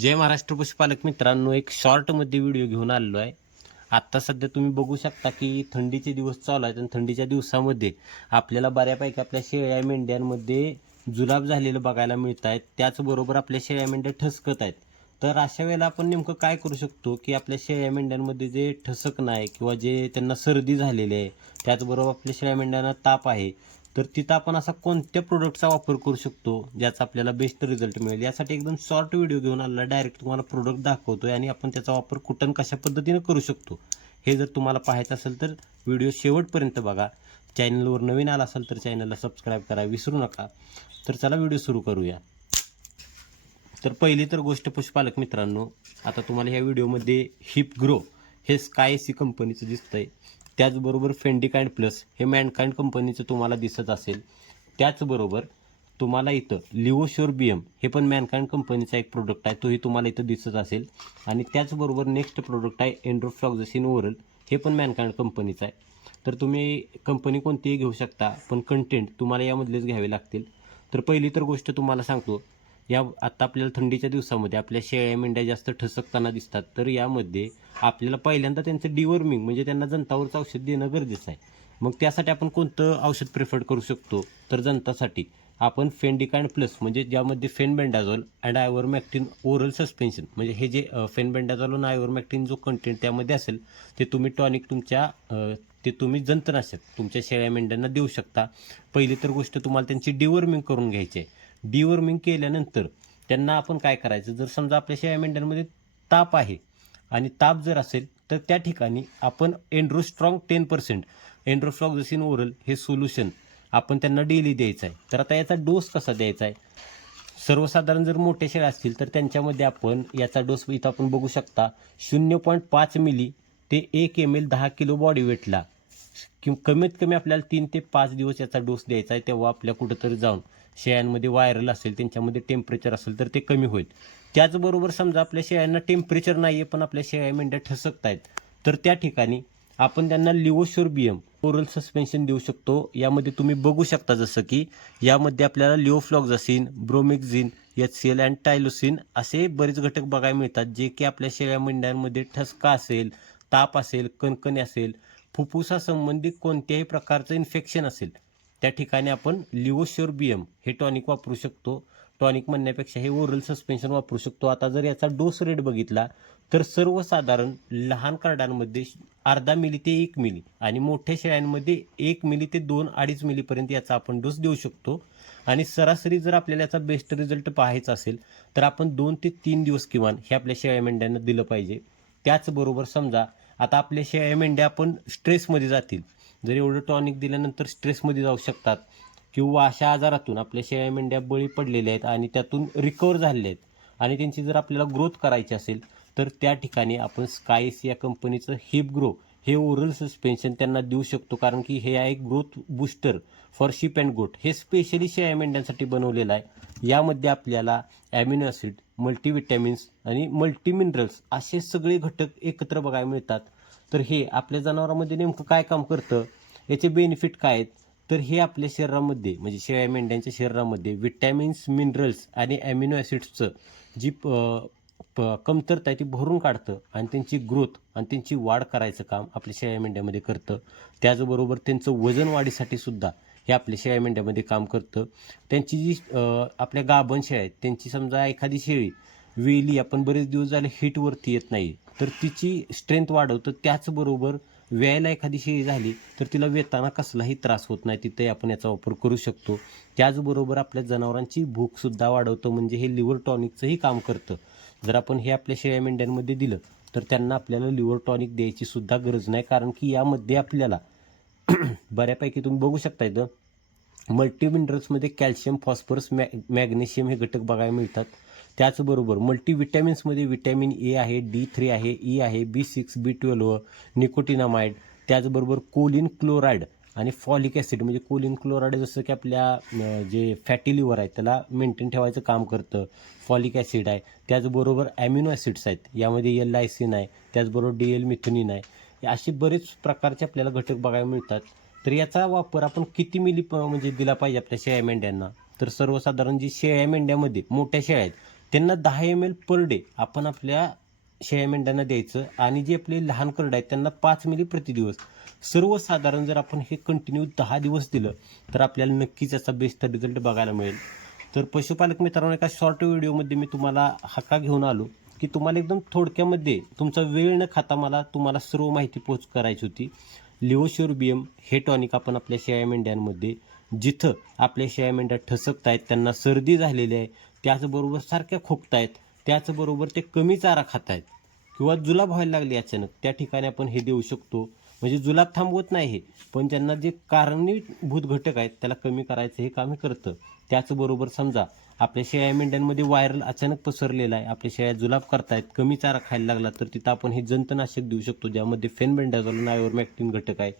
जय महाराष्ट्र पशुपालक मित्रांनो एक शॉर्टमध्ये व्हिडिओ घेऊन आलेलो आहे. आत्ता सध्या तुम्ही बघू शकता की थंडीचे दिवस चालू आहेत आणि थंडीच्या दिवसामध्ये आपल्याला बऱ्यापैकी आपल्या शेळ्या मेंढ्यांमध्ये जुलाब झालेलं बघायला मिळत आहेत. त्याचबरोबर आपल्या शेळ्या मेंढ्या ठसकत आहेत. तर अशा वेळेला आपण नेमकं काय करू शकतो की आपल्या शेळ्या मेंढ्यांमध्ये जे ठसक नाही किंवा जे त्यांना सर्दी झालेली आहे त्याचबरोबर आपल्या शेळ्या मेंढ्यांना ताप आहे तर तिथं आपण असा कोणत्या प्रोडक्टचा वापर करू शकतो ज्याचा आपल्याला बेस्ट रिझल्ट मिळेल? यासाठी एकदम शॉर्ट व्हिडिओ घेऊन आला डायरेक्ट तुम्हाला प्रोडक्ट दाखवतोय आणि आपण त्याचा वापर कुठं कशा पद्धतीनं करू शकतो. हे जर तुम्हाला पाहायचं असेल तर व्हिडिओ शेवटपर्यंत बघा. चॅनलवर नवीन आला असेल तर चॅनलला सबस्क्राईब करा विसरू नका. तर चला व्हिडिओ सुरू करूया. तर पहिली तर गोष्ट पशुपालक मित्रांनो आता तुम्हाला ह्या व्हिडिओमध्ये हिप ग्रो हे स्काय सी कंपनीचं दिसतंय. त्याचबरोबर फेंडिकाइंड प्लस हे मॅनकाइंड कंपनीचं तुम्हाला दिसत असेल. त्याचबरोबर तुम्हाला इथं लिओशोर बी एम हे पण मॅनकाइंड कंपनीचा एक प्रोडक्ट आहे. तोही तुम्हाला इथं दिसत असेल. आणि त्याचबरोबर नेक्स्ट प्रोडक्ट आहे एन्ड्रोफ्लॉक्झसिन ओरल हे पण मॅनकाइंड कंपनीचं आहे. तर तुम्ही कंपनी कोणतीही घेऊ शकता पण कंटेंट तुम्हाला यामधलेच घ्यावे लागतील. तर पहिली तर गोष्ट तुम्हाला सांगतो या आता आपल्याला थंडीच्या दिवसामध्ये आपल्या शेळ्या मेंढ्या जास्त ठसकताना दिसतात. तर यामध्ये आपल्याला पहिल्यांदा त्यांचं डिवर्मिंग म्हणजे त्यांना जंतावरचं औषध देणं गरजेचं आहे. मग त्यासाठी आपण कोणतं औषध प्रिफर करू शकतो? तर जंतासाठी आपण फेंडिकांड प्लस म्हणजे ज्यामध्ये fenbendazole and ivermectin oral suspension म्हणजे हे जे फेनबेंडाझॉल आणि आयवरमॅक्टिन जो कंटेंट त्यामध्ये असेल ते तुम्ही टॉनिक तुमच्या ते तुम्ही जंतनाशक तुमच्या शेळ्या मेंढ्यांना देऊ शकता. पहिली तर गोष्ट तुम्हाला त्यांची डिवर्मिंग करून घ्यायची आहे. डिवर्मिंग केल्यानंतर त्यांना आपण काय करायचं? जर समजा आपल्या शेळ्या मेंढ्यांमध्ये ताप आहे आणि ताप जर असेल तर त्या ठिकाणी आपण एन्ड्रोस्ट्रॉंग टेन पर्सेंट एन्ड्रोफ्लॉक्झसिन ओरल हे सोल्युशन आपण त्यांना डेली द्यायचं आहे तर आता याचा डोस कसा द्यायचा आहे सर्वसाधारण जर मोठे शेळ्या असतील तर त्यांच्यामध्ये आपण याचा डोस इथं आपण बघू शकता शून्य पॉईंट पाच मिली ते एक एम एल दहा किलो बॉडी वेटला किंवा कमीत कमी आपल्याला तीन ते पाच दिवस याचा डोस द्यायचा आहे तेव्हा आपल्या कुठंतरी जाऊन शेळ्यांमध्ये वायरल असेल त्यांच्यामध्ये टेम्परेचर असेल तर ते कमी होईल. त्याचबरोबर समजा आपल्या शेळ्यांना टेम्परेचर नाही आहे पण आपल्या शेळ्या मेंढ्या ठसकत आहेत तर त्या ठिकाणी आपण त्यांना लिओशोर ओरल सस्पेन्शन देऊ शकतो. यामध्ये तुम्ही बघू शकता जसं की यामध्ये आपल्याला levofloxacin bromhexine H C L and tylosin असे बरेच घटक बघायला मिळतात जे की आपल्या शेळ्या मेंढ्यांमध्ये ठसका असेल ताप असेल कणकणी असेल फुफ्फुसासंबंधी कोणत्याही प्रकारचं इन्फेक्शन असेल. त्या ठिकाणी आपण लिओशोरबियम बी एम हे टॉनिक वापरू शकतो. टॉनिक म्हणण्यापेक्षा हे ओरल सस्पेन्शन वापरू शकतो. आता जर याचा डोस रेट बघितला तर सर्वसाधारण लहान कार्डांमध्ये अर्धा मिली ते एक मिली आणि मोठ्या शेळ्यांमध्ये एक मिली ते दोन अडीच मिलीपर्यंत याचा आपण डोस देऊ शकतो. आणि सरासरी जर आपल्याला याचा बेस्ट रिझल्ट पाहायचा असेल तर आपण दोन ते तीन दिवस किमान हे आपल्या शेळ्या मेंढ्यांना दिलं पाहिजे. त्याचबरोबर समजा आता आपल्या शेळ्या मेंढ्या आपण स्ट्रेसमध्ये जातील. जर एवढं टॉनिक दिल्यानंतर स्ट्रेसमध्ये जाऊ शकतात किंवा अशा आजारातून आपल्या शेळ्या मेंढ्या बळी पडलेल्या आहेत आणि त्यातून रिकवर झालेल्या आहेत. आणि त्यांची जर आपल्याला ग्रोथ करायची असेल तर त्या ठिकाणी आपण स्कायस या कंपनीचं हिप ग्रो हे ओरल सस्पेन्शन त्यांना देऊ शकतो. कारण की हे आहे growth booster for sheep and goat हे स्पेशली शेळ्या मेंढ्यांसाठी बनवलेलं आहे. यामध्ये आपल्याला ॲमिनो ॲसिड मल्टीविटॅमिन्स आणि मल्टीमिनरल्स असे सगळे घटक एकत्र बघायला मिळतात. तर हे आपल्या जनावरांमध्ये नेमकं काय काम करतं? याचे बेनिफिट काय आहेत? तर हे आपल्या शरीरामध्ये म्हणजे शेळ्या मेंढ्यांच्या शरीरामध्ये विटॅमिन्स मिनरल्स आणि ॲमिनो ॲसिड्सचं जी प- प- कमतरता आहे ती भरून काढतं आणि त्यांची ग्रोथ आणि त्यांची वाढ करायचं काम आपल्या शेळ्या मेंढ्यामध्ये करतं. त्याचबरोबर त्यांचं वजन वाढीसाठी सुद्धा हे आपल्या शेळ्या मेंढ्यामध्ये काम करतं. त्यांची जी आपल्या गाभण शेळ्या आहेत त्यांची समजा एखादी शेळी वेली आपण बरेच दिवस झाले हिटवरती येत नाही तर तिची स्ट्रेंथ वाढवतं. त्याचबरोबर व्यायला एखादी शेळी झाली तर तिला वेताना कसलाही त्रास होत नाही. तिथे आपण याचा वापर करू शकतो. त्याचबरोबर आपल्या जनावरांची भूकसुद्धा वाढवतं म्हणजे हे लिव्हर टॉनिकचंही काम करतं. जर आपण हे आपल्या शेळ्या मेंढ्यांमध्ये दिलं तर त्यांना आपल्याला लिव्हर टॉनिक द्यायची सुद्धा गरज नाही. कारण की यामध्ये आपल्याला बऱ्यापैकी तुम्ही बघू शकता इथं मल्टी मिनरल्समध्ये कॅल्शियम फॉस्फरस मॅ मॅग्नेशियम हे घटक बघायला मिळतात. त्याचबरोबर मल्टीविटॅमिन्समध्ये विटॅमिन ए आहे डी थ्री आहे ई आहे B six B twelve nicotinamide त्याचबरोबर कोलिन क्लोराईड आणि फॉलिक ॲसिड. म्हणजे कोलिन क्लोराईड जसं की आपल्या जे फॅटी लिव्हर आहे त्याला मेंटेन ठेवायचं काम करतं. फॉलिक ॲसिड आहे. त्याचबरोबर ॲमिनो ॲसिड्स आहेत. यामध्ये एल लायसिन आहे. त्याचबरोबर डी एल मिथुनिन आहे. असे बरेच प्रकारचे आपल्याला घटक बघायला मिळतात. तर याचा वापर आपण किती मिली म्हणजे दिला पाहिजे आपल्या शेळ्या मेंढ्यांना? तर सर्वसाधारण जी शेळ्या मेंढ्यामध्ये मोठ्या शेळ्या आहेत त्यांना दहा एम एल पर डे आपण आपल्या शेळ्या मेंढ्यांना द्यायचं आणि जे आपले लहान करड आहेत त्यांना पाच मिली प्रतिदिवस. सर्वसाधारण जर आपण हे कंटिन्यू दहा दिवस दिलं तर आपल्याला नक्कीच याचा बेस्ट रिझल्ट बघायला मिळेल. तर पशुपालक मित्रांनो एका शॉर्ट व्हिडिओमध्ये मी तुम्हाला हक्का घेऊन आलो की तुम्हाला एकदम थोडक्यामध्ये तुमचा वेळ न खाता मला तुम्हाला सर्व माहिती पोच करायची होती. लिओशोर बी एम हे टॉनिक आपण आपल्या शेळ्या मेंढ्यांमध्ये जिथं आपल्या शेळ्या मेंढ्या ठसकत आहेत त्यांना सर्दी झालेली आहे त्याचबरोबर सारख्या खोकतायत त्याचबरोबर ते कमी चारा खात आहेत किंवा जुलाब व्हायला लागली अचानक त्या ठिकाणी आपण हे देऊ शकतो. म्हणजे जुलाब थांबवत नाही पण ज्यांना जे कारणीभूत घटक आहेत त्याला कमी करायचं हे काम हे करतं. त्याचबरोबर समजा आपल्या शेळ्या मेंढ्यांमध्ये व्हायरल अचानक पसरलेला आहे आपल्या शेळ्या जुलाब करतायत कमी चारा खायला लागला तर तिथं आपण हे जंतनाशक देऊ शकतो ज्यामध्ये फेनबेंडाझोल नायओरमॅक्टिन घटक आहे.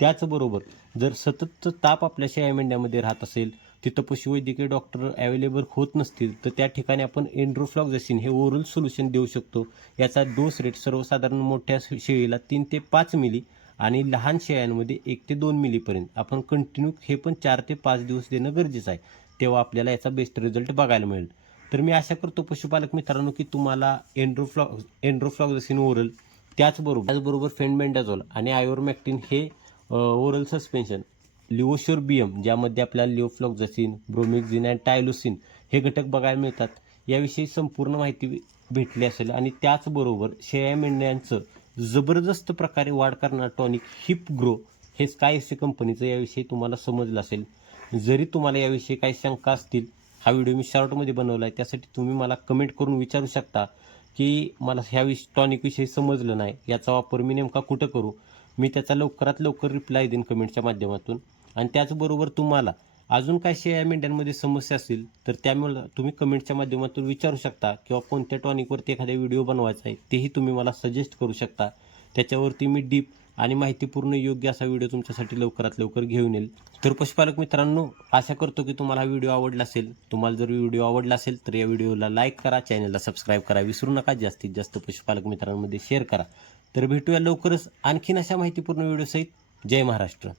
त्याचबरोबर जर सततचं ताप आपल्या शेळ्या मेंढ्यामध्ये राहत असेल तिथं पशुवैद्यकीय डॉक्टर अवेलेबल होत नसतील तर त्या ठिकाणी आपण एन्ड्रोफ्लॉक्झॅसिन हे ओरल सोल्युशन देऊ शकतो. याचा डोस रेट सर्वसाधारण मोठ्या शेळीला तीन ते पाच मिली आणि लहान शेळ्यांमध्ये एक ते दोन मिलीपर्यंत आपण कंटिन्यू हे पण चार ते पाच दिवस देणं गरजेचं आहे. तेव्हा आपल्याला याचा बेस्ट रिझल्ट बघायला मिळेल. तर मी आशा करतो पशुपालक मित्रांनो की तुम्हाला एन्ड्रोफ्लॉ एन्ड्रोफ्लॉक्झसिन ओरल त्याचबरोबर त्याचबरोबर फेनमेंडाझोल आणि आयोरमॅक्टिन हे ओरल सस्पेन्शन लिओशोरबियम ज्यामध्ये आपल्याला लिओफ्लॉक्झसिन ब्रोमिक्झिन अँड टायलोसिन हे घटक बघायला मिळतात. याविषयी संपूर्ण माहिती भेटली असेल आणि त्याचबरोबर शेळ्या मेंढ्यांचं जबरदस्त प्रकारे वाढ करणारं टॉनिक हिप ग्रो हे काय एस कंपनीचं याविषयी तुम्हाला समजलं असेल. जरी तुम्हाला याविषयी काही शंका असतील हा व्हिडिओ मी शॉर्टमध्ये बनवला आहे त्यासाठी तुम्ही मला कमेंट करून विचारू शकता की मला ह्या विष टॉनिकविषयी समजलं नाही याचा वापर मी नेमका कुठं करू? मी त्याचा लवकरात लवकर रिप्लाय देईन कमेंटच्या माध्यमातून. आणि त्याचबरोबर तुम्हाला अजून काय शेळ्या मेंढ्यांमध्ये समस्या असतील तर त्यामुळे तुम्ही कमेंटच्या माध्यमातून विचारू शकता किंवा कोणत्या टॉनिकवरती एखादा व्हिडिओ बनवायचा आहे तेही तुम्ही मला सजेस्ट करू शकता. त्याच्यावरती मी डीप आणि माहितीपूर्ण योग्य असा व्हिडिओ तुमच्यासाठी लवकरात लवकर घेऊन येईल. तर पशुपालक मित्रांनो आशा करतो की तुम्हाला हा व्हिडिओ आवडला असेल. तुम्हाला जर व्हिडिओ आवडला असेल तर या व्हिडिओला लाईक करा चॅनलला सबस्क्राईब करा विसरू नका. जास्तीत जास्त पशुपालक मित्रांमध्ये शेअर करा. तर भेटूया लवकरच आणखीन अशा माहितीपूर्ण व्हिडिओसहित जय महाराष्ट्र.